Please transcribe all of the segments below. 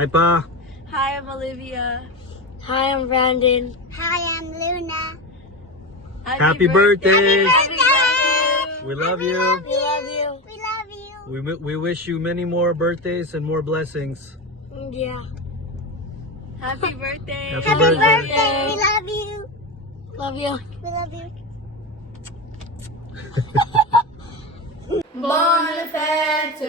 Hi pa. Hi, I'm Olivia. Hi, I'm Brandon. Hi, I'm Luna. Happy birthday. Happy birthday! We love you. We love you. We love you. We wish you many more birthdays and more blessings. Yeah. Happy birthday! Happy Happy birthday. birthday. We love you. Love you. We love you. Bonne fête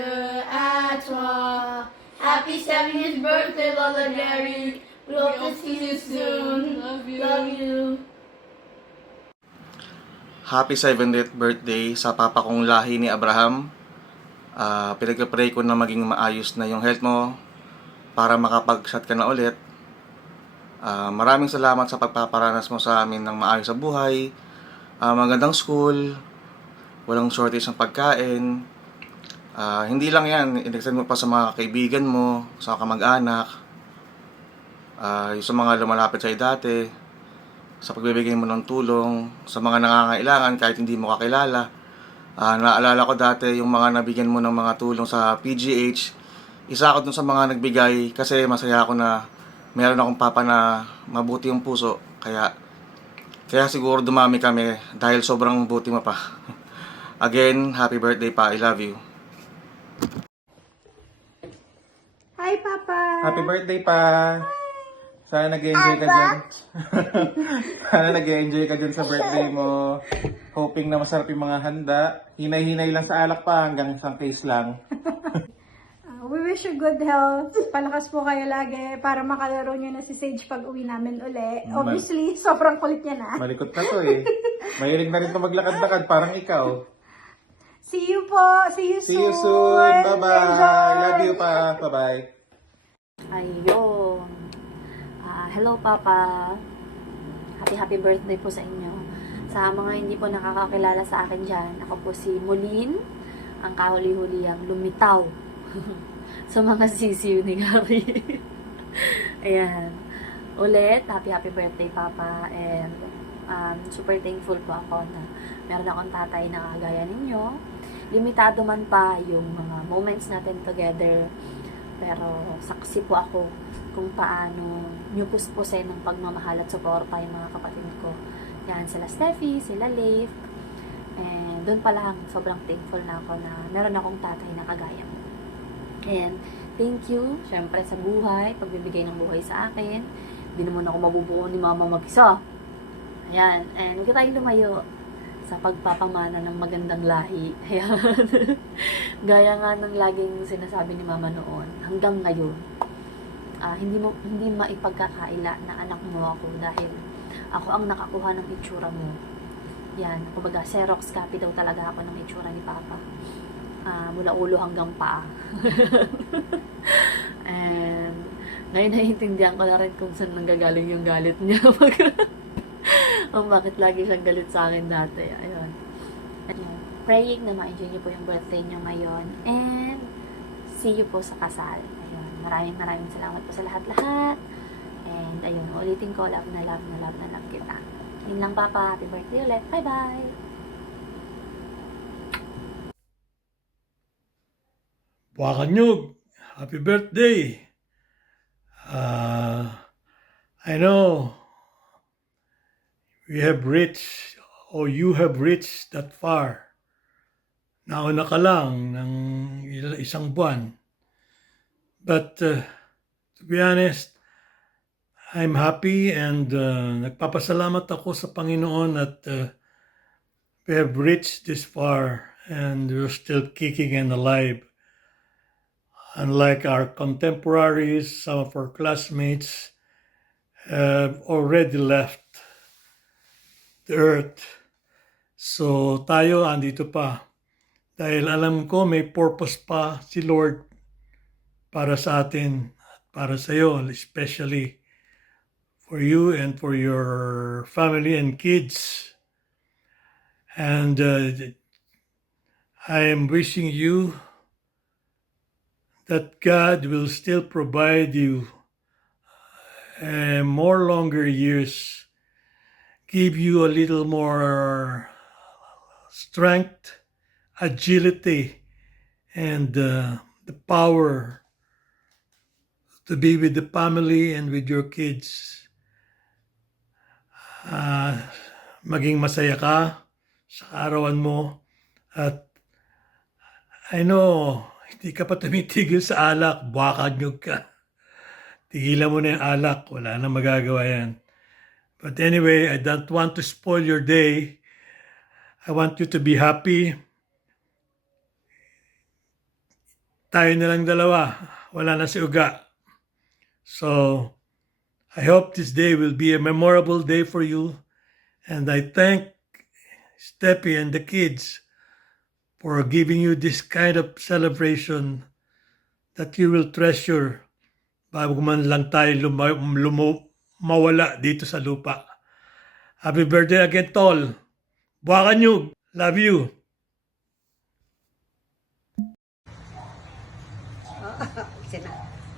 à toi. Happy 70th birthday, Lola Gary. We hope to see you soon. Love you. Love you. Happy 70th birthday sa papa kong lahi ni Abraham. Pinag-pray ko na maging maayos na yung health mo para makapag-shot ka na ulit. Maraming salamat sa pagpaparanas mo sa amin ng maayos sa buhay, magandang school, walang shortage ng pagkain. Hindi lang yan, in-extend mo pa sa mga kaibigan mo, sa kamag-anak, yung sa mga lumalapit sa'yo dati, sa pagbibigay mo ng tulong sa mga nangangailangan kahit hindi mo kakilala. Naalala ko dati yung mga nabigyan mo ng mga tulong sa PGH. Isa ako dun sa mga nagbigay kasi masaya ako na meron akong papa na mabuti yung puso. Kaya siguro dumami kami dahil sobrang buti mo pa. Again, happy birthday pa. I love you. Hi, Papa! Happy birthday pa! Sana nag-enjoy ka dyan. Sana nag-enjoy ka dyan sa birthday mo. Hoping na masarap yung mga handa. Hinay-hinay lang sa alak pa hanggang isang case lang. We wish you good health. Palakas po kayo lagi para makalaro nyo na si Sage pag uwi namin uli. Obviously, sobrang kulit niya na. Malikot na to eh. Mahilig na rin to maglakad-lakad, parang ikaw. See you po! See you soon! See you soon! Bye-bye! Enjoy! Love you pa! Bye-bye! Ayun. Hello, Papa. Happy birthday po sa inyo. Sa mga hindi po nakakakilala sa akin dyan, ako po si Molin, ang kahuli-hulihang lumitaw sa mga sisiw ni Gary. Ayan. Ulit, happy birthday, Papa. And super thankful po ako na meron akong tatay na kagaya ninyo. Limitado man pa yung mga moments natin together. Pero saksi po ako kung paano nyo puspusin ng pagmamahal at suporta yung mga kapatid ko. Yan, sila Steffi, sila Leif. And doon pa lang, sobrang thankful na ako na meron akong tatay na kagaya mo. And thank you, syempre sa buhay, pagbibigay ng buhay sa akin. Hindi naman ako mabubuo ni mama mag-isa. Ayan, and huwag tayong lumayo sa pagpapamana ng magandang lahi. Ayan. Gaya nga ng laging sinasabi ni mama noon, hanggang ngayon, hindi maipagkakaila na anak mo ako dahil ako ang nakakuha ng itsura mo. Yan, kumbaga Xerox copy daw talaga ako ng itsura ni Papa. Mula ulo hanggang paa. And ngayon naiintindihan ko na rin kung saan nanggagaling yung galit niya. Bakit lagi siyang galit sa akin dati. Ayun. Praying na ma-enjoy niyo po yung birthday niyo ngayon. And see you po sa kasal. Ayun. Maraming salamat po sa lahat-lahat. And ayun, ulitin ko, love na love kita. Yun lang, Papa. Happy birthday ulit. Bye-bye! Wakanyug, happy birthday! I know we have reached, or you have reached that far. Nauna ka lang ng isang buwan. But to be honest, I'm happy and nagpapasalamat ako sa Panginoon that we have reached this far and we're still kicking and alive. Unlike our contemporaries, some of our classmates have already left the earth. So tayo andito pa. Dahil alam ko may purpose pa si Lord para sa atin, para sa iyo, especially for you and for your family and kids. And I am wishing you that God will still provide you more longer years, give you a little more strength, agility, and the power to be with the family and with your kids. Maging masaya ka sa arawan mo. At I know, hindi ka pa tumitigil sa alak, buwakanyog ka. Tigilan mo na yung alak, wala na magagawa yan. But anyway, I don't want to spoil your day. I want you to be happy. Tayo na lang dalawa, wala na si Uga. So, I hope this day will be a memorable day for you. And I thank Steppy and the kids for giving you this kind of celebration that you will treasure bago man lang tayo mawala dito sa lupa. Happy birthday again, Tol. Buwakanyog. Love you.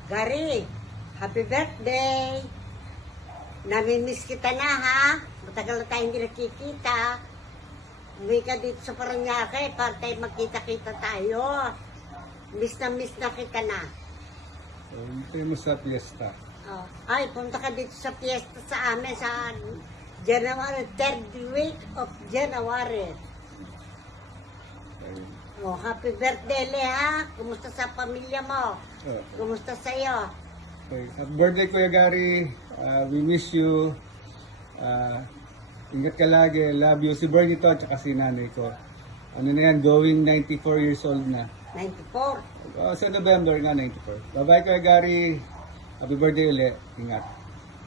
Gary, happy birthday! Namimiss kita na ha. Matagal na tayo hindi nakikita. Uwi ka dito sa Paranaque para tayo magkita-kita tayo. Miss na kita na. Punta mo sa fiesta. Oh. Ay, punta ka dito sa fiesta sa amin sa January, 3rd week of January. Oh, happy birthday, Le, ha? Kumusta sa pamilya mo? Kumusta sa'yo? Okay. Happy birthday, Kuya Gary. We miss you. Ingat ka lagi. Love you. Si Bernie to, tsaka si nanay ko. Ano na yan, going 94 years old na. 94? Sa November nga, 94. Bye-bye, Kuya Gary. Happy birthday ulit. Ingat.